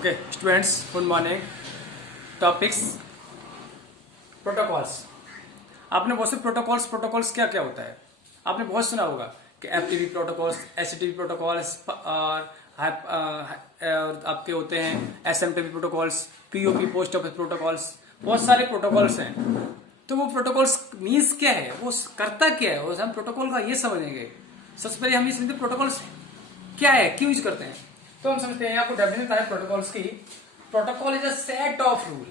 Okay students, good morning. Topics protocols. आपने बहुत से प्रोटोकॉल्स क्या क्या होता है आपने बहुत सुना होगा कि एफटीपी प्रोटोकॉल्स, एचटीटीपी प्रोटोकॉल्स और आपके होते हैं SMTP protocols, POP post office protocols. बहुत सारे प्रोटोकॉल्स हैं। तो वो प्रोटोकॉल्स मीन्स क्या है, वो करता क्या है, वो हम प्रोटोकॉल का ये समझेंगे। सबसे पहले हम ये समझते प्रोटोकॉल्स क्या है, क्यों यूज करते हैं। तो हम समझते हैं, आपको डेफिनेशन है प्रोटोकॉल्स की। Protocol is a set of rule.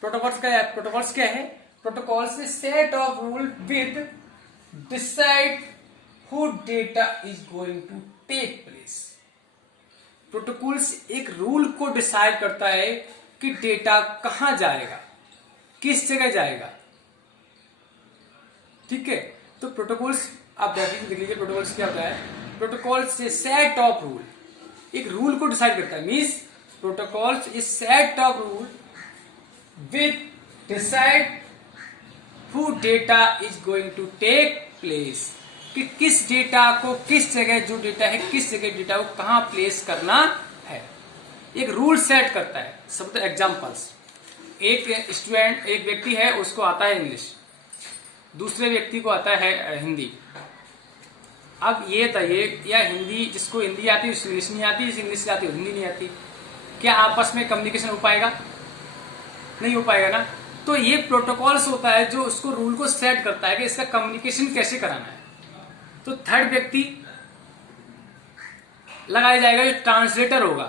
Protocols क्या है? Protocols is set of rule with decide who data is going to take place. Protocols एक रूल को डिसाइड करता है कि डेटा कहां जाएगा, किस जगह जाएगा। ठीक है, तो प्रोटोकॉल्स आप डेफिनेशन देख लीजिए। प्रोटोकॉल्स क्या होता है? Protocols is set of rule, एक रूल को डिसाइड करता है। Means protocols is set of rule with decide who data is going to take place, कि किस डेटा को किस जगह, जो डेटा है किस जगह डेटा को कहां प्लेस करना है। एक रूल सेट करता है। सब एग्जांपल्स, एक स्टूडेंट, एक व्यक्ति है, उसको आता है इंग्लिश, दूसरे व्यक्ति को आता है हिंदी। अब ये बताइए, या हिंदी, जिसको हिंदी आती है उसको इंग्लिश नहीं आती, जिस इंग्लिश आती है हिंदी नहीं आती, क्या आपस में कम्युनिकेशन हो पाएगा? नहीं हो पाएगा ना। तो ये प्रोटोकॉल्स होता है जो उसको रूल को सेट करता है कि इसका कम्युनिकेशन कैसे कराना है। तो थर्ड व्यक्ति लगाया जाएगा, जो ट्रांसलेटर होगा,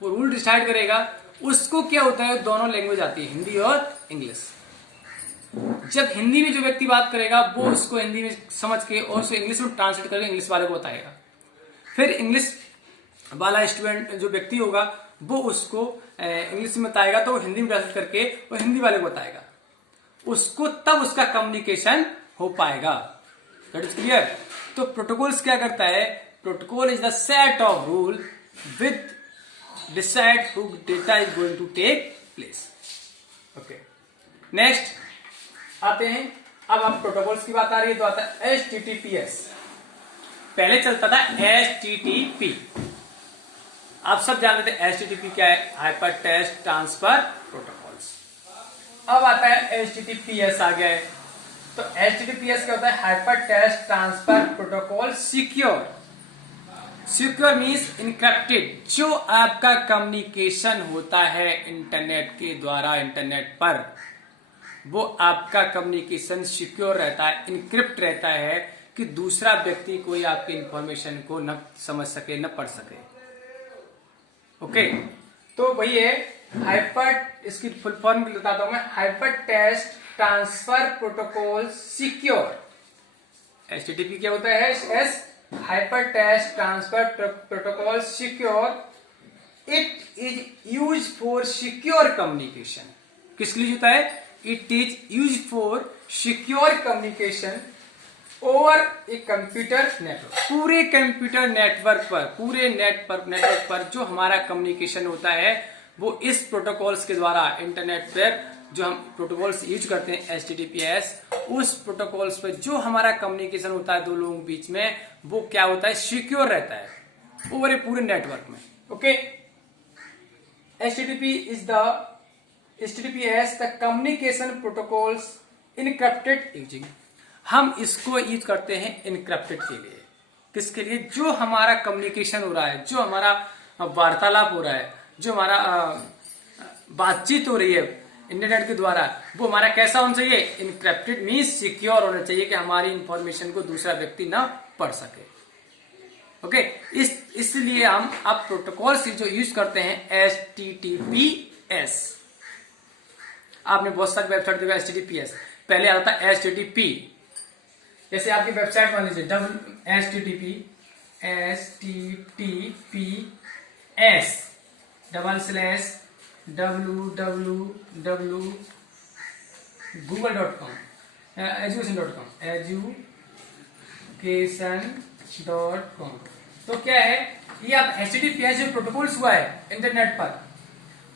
वो रूल डिसाइड करेगा। उसको क्या होता है, दोनों लैंग्वेज आती है, हिंदी और इंग्लिश। जब हिंदी में जो व्यक्ति बात करेगा वो उसको हिंदी में समझ के और उसको इंग्लिश में ट्रांसलेट करके इंग्लिश वाले को बताएगा। फिर इंग्लिश वाला स्टूडेंट जो व्यक्ति होगा वो उसको इंग्लिश में बताएगा, तो वो हिंदी में ट्रांसलेट करके वो हिंदी वाले को बताएगा उसको, तब उसका कम्युनिकेशन हो पाएगा। That is clear. तो प्रोटोकॉल्स क्या करता है? Protocol is the set of rule with decide who data is going to take place. Okay, next आते हैं। अब हम प्रोटोकॉल्स की बात आ रही है तो आता है HTTPS। पहले चलता था HTTP। आप सब जानते थे HTTP क्या है, हाइपर टेक्स्ट ट्रांसफर प्रोटोकॉल्स। अब आता है HTTPS आ गया है। तो HTTPS क्या होता है? Hyper text transfer protocol secure. Secure means encrypted. जो आपका कम्युनिकेशन होता है इंटरनेट के द्वारा, इंटरनेट पर, वो आपका कम्युनिकेशन सिक्योर रहता है, इनक्रिप्ट रहता है, कि दूसरा व्यक्ति कोई आपकी इंफॉर्मेशन को न समझ सके, न पढ़ सके। ओके, तो वही है हाइपर, इसकी फुल फॉर्म बताता हूं मैं, hyper text transfer protocol secure. HTTP क्या होता है? Hyper text transfer protocol secure. It is use for secure communication. किस लिए होता है? It is used for secure communication over a computer network। पूरे कंप्यूटर नेटवर्क पर, पूरे नेटवर्क पर जो हमारा कम्युनिकेशन होता है वो इस प्रोटोकॉल्स के द्वारा, इंटरनेट पर जो हम प्रोटोकॉल्स यूज करते हैं HTTPS, उस प्रोटोकॉल्स पर जो हमारा कम्युनिकेशन होता है दो लोगों के बीच में, वो क्या होता है? सिक्योर रहता है ओवर ए पूरे नेटवर्क में। Okay, HTTPS the communication protocols encrypted using. हम इसको यूज करते हैं इनक्रिप्टेड के लिए। किसके लिए? जो हमारा कम्युनिकेशन हो रहा है, जो हमारा वार्तालाप हो रहा है, जो हमारा बातचीत हो रही है इंटरनेट के द्वारा, वो हमारा कैसा होना चाहिए? इनक्रिप्टेड मीन्स सिक्योर होना चाहिए, कि हमारी इंफॉर्मेशन को दूसरा व्यक्ति ना पढ़ सके। ओके, इसलिए हम अब प्रोटोकॉल जो यूज करते हैं HTTPS। आपने बहुत सारी वेबसाइट देखा HTTPS, पहले आता था HTTP। जैसे आपकी वेबसाइट मान लीजिए https://www.google.com, education.com। तो क्या है ये? आप HTTPS जो प्रोटोकॉल्स हुआ है इंटरनेट पर,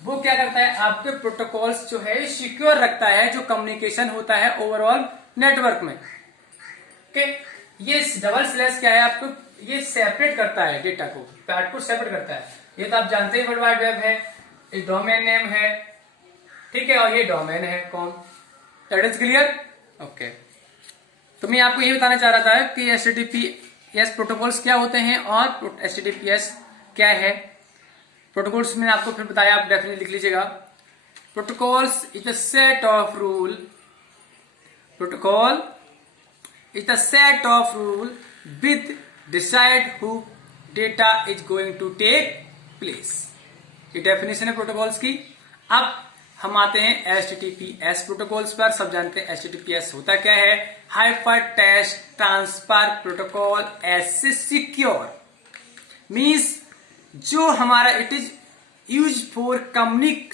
वो क्या करता है? आपके प्रोटोकॉल्स जो है सिक्योर रखता है, जो कम्युनिकेशन होता है ओवरऑल नेटवर्क में। ओके, ये डबल स्लैश क्या है? आपको ये सेपरेट करता है, डेटा को, पार्ट को सेपरेट करता है। ये तो आप जानते हैं वर्ल्ड वाइड वेब है, ये डोमेन नेम है, ठीक है, और ये डोमेन है कौन, दैट इज क्लियर, ओके। तो मैं आपको ये बताना चाह रहा था कि HTTPS प्रोटोकॉल्स क्या होते हैं और HTTPS क्या है। प्रोटोकॉल्स मैंने आपको फिर बताया, आप डेफिनेटली लिख लीजिएगा। Protocols is a set of rule, protocol is a set of rule with decide who data is going to take place. ये डेफिनेशन है प्रोटोकॉल्स की। अब हम आते हैं HTTPS प्रोटोकॉल्स पर। सब जानते हैं HTTPS होता क्या है, हाइपर टेक्स्ट ट्रांसफर प्रोटोकॉल ऐसे सिक्योर मीन्स जो हमारा it is use for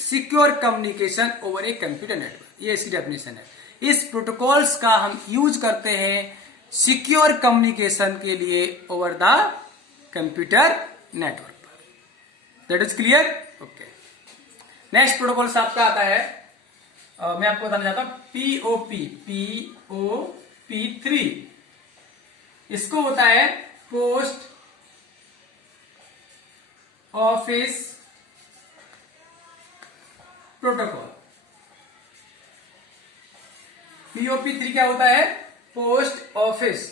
secure communication over a computer network, ये इसकी डेफिनेशन है। इस प्रोटोकॉल्स का हम यूज करते हैं सिक्योर कम्युनिकेशन के लिए ओवर द कंप्यूटर नेटवर्क पर, that is clear, okay. Next protocol आपका आता है, मैं आपको बताना चाहता हूं POP3। इसको होता है पोस्ट ऑफिस प्रोटोकॉल। POP3 क्या होता है, post office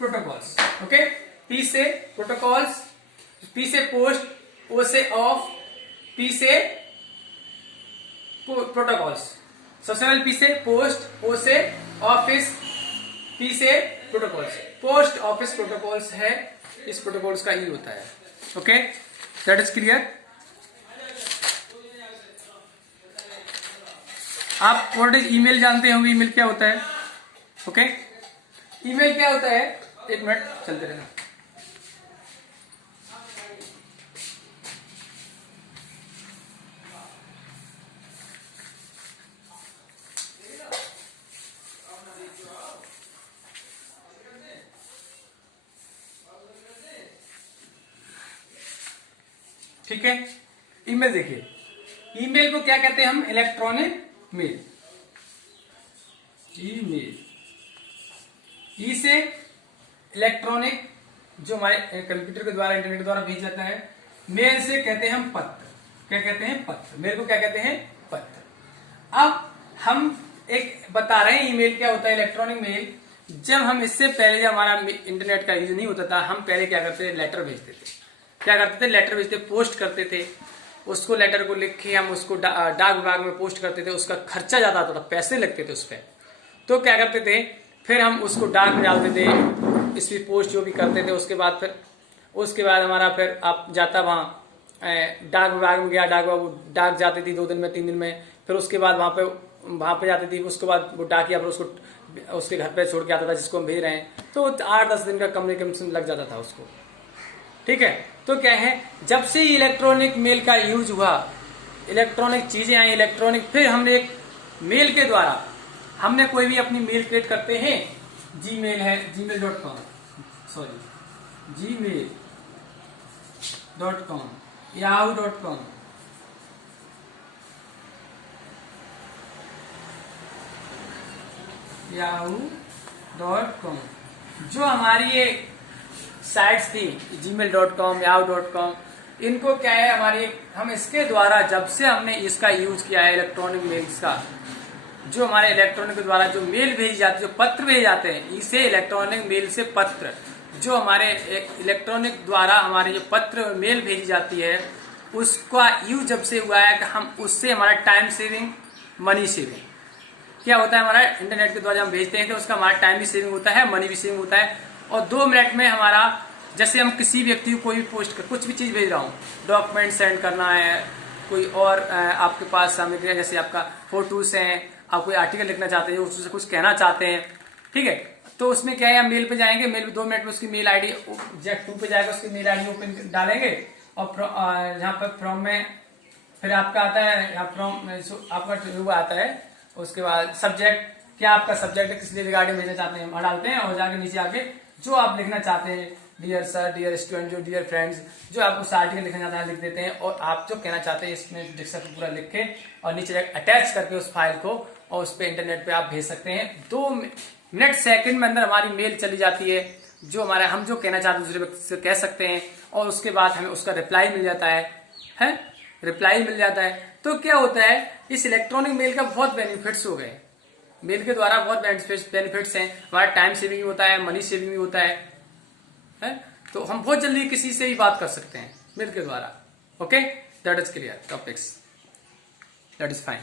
protocols, okay. P से प्रोटोकॉल्स, P से पोस्ट, O से ऑफ, P से प्रोटोकॉल्स। सबसे पहले P से पोस्ट, O से ऑफिस, P से प्रोटोकॉल्स। पोस्ट ऑफिस प्रोटोकॉल्स है, इस प्रोटोकॉल्स का यूज होता है, ओके, दैट इज क्लियर। आप ऑलरेडी ईमेल जानते होंगे, ईमेल क्या होता है, ओके। ईमेल क्या होता है, एक मिनट चलते रहना। ठीक है, ईमेल देखिए, ईमेल को क्या कहते हैं हम, इलेक्ट्रॉनिक मेल, ईमेल। ई से इलेक्ट्रॉनिक, जो हमारे कंप्यूटर के द्वारा इंटरनेट के द्वारा भेज जाता है। मेल से कहते हैं हम पत्र, क्या कहते हैं, पत्र। मेल को क्या कहते हैं, पत्र। अब हम एक बता रहे हैं ईमेल क्या होता है, इलेक्ट्रॉनिक मेल। जब हम इससे पहले, जब हमारा इंटरनेट का यूज नहीं होता था, हम पहले क्या करते थे, लेटर भेजते थे। क्या करते थे, लेटर भेजते, पोस्ट करते थे। उसको लेटर को लिख के हम उसको डाक विभाग में पोस्ट करते थे। उसका खर्चा ज्यादा आता था, पैसे लगते थे उस पर। तो क्या करते थे, फिर हम उसको डाक में डालते थे, स्पीड पोस्ट जो भी करते थे। उसके बाद हमारा फिर आप जाता वहाँ डाक विभाग में गया, डाक जाती थी 2 दिन में 3 दिन में। फिर उसके बाद वहाँ पे जाती थी। उसके बाद वो डाकिया फिर उसको उसके घर पे छोड़ के आता था जिसको हम भेज रहे हैं। तो 8-10 दिन का कम्युनिकेशन लग जाता था उसको, ठीक है। तो क्या है, जब से इलेक्ट्रॉनिक मेल का यूज हुआ, इलेक्ट्रॉनिक चीजें आई, इलेक्ट्रॉनिक, फिर हमने एक मेल के द्वारा हमने कोई भी अपनी मेल क्रिएट करते हैं। जीमेल है, gmail.com, sorry gmail.com, yahoo.com, yahoo.com, जो हमारी ये साइट्स थी gmail.com, yahoo.com, इनको क्या है हमारी, हम इसके द्वारा जब से हमने इसका यूज किया है इलेक्ट्रॉनिक मेल्स का, जो हमारे इलेक्ट्रॉनिक के द्वारा जो मेल भेजी जाती है, जो पत्र भेजे जाते हैं, इसे इलेक्ट्रॉनिक मेल से पत्र, जो हमारे इलेक्ट्रॉनिक द्वारा हमारे जो पत्र मेल भेजी जाती है, उसका यूज जब से हुआ है कि हम उससे हमारा टाइम सेविंग, मनी सेविंग क्या होता है, हमारा इंटरनेट के द्वारा हम भेजते हैं तो उसका हमारा टाइम भी सेविंग होता है, मनी भी सेविंग होता है। और 2 मिनट में हमारा, जैसे हम किसी व्यक्ति को कोई भी पोस्ट कर, कुछ भी चीज भेज रहा हूँ, डॉक्यूमेंट सेंड करना है, कोई और आपके पास सामग्री, जैसे आपका फोटोज हैं, आप कोई आर्टिकल लिखना चाहते हैं, उससे कुछ कहना चाहते हैं, ठीक है। तो उसमें क्या है, हम मेल पे जाएंगे, मेल पे 2 मिनट में उसकी मेल आईडी जेट2 पे जाएगा, उसकी मेल आईडी ओपन डालेंगे और यहाँ पर फ्रॉम में फिर आपका आता है, यहाँ फ्रॉम आपका जो आता है, उसके बाद सब्जेक्ट, क्या आपका सब्जेक्ट है, किस लिए रिगार्डिंग भेजना चाहते हैं, वहां डालते हैं। और जाके नीचे आके जो आप लिखना चाहते हैं, डियर सर, डियर स्टूडेंट, जो डियर फ्रेंड्स, जो आपको उस आर्टिकल लिखना चाहते हैं लिख देते हैं। और आप जो कहना चाहते हैं इसमें डिस्कस पूरा लिख के और नीचे अटैच करके उस फाइल को, और उस पर इंटरनेट पे आप भेज सकते हैं। 2 मिनट सेकंड में अंदर हमारी मेल चली जाती है। जो हमारा हम जो कहना चाहते हैं दूसरे व्यक्ति से कह सकते हैं, और उसके बाद हमें उसका रिप्लाई मिल जाता है रिप्लाई मिल जाता है। तो क्या होता है, इस इलेक्ट्रॉनिक मेल का बहुत बेनिफिट्स हो गए। मेल के द्वारा बहुत बेनिफिट्स हैं, हमारा टाइम सेविंग भी होता है, मनी सेविंग भी होता है। तो हम बहुत जल्दी किसी से भी बात कर सकते हैं मेल के द्वारा। Okay, that is clear topics, that is fine.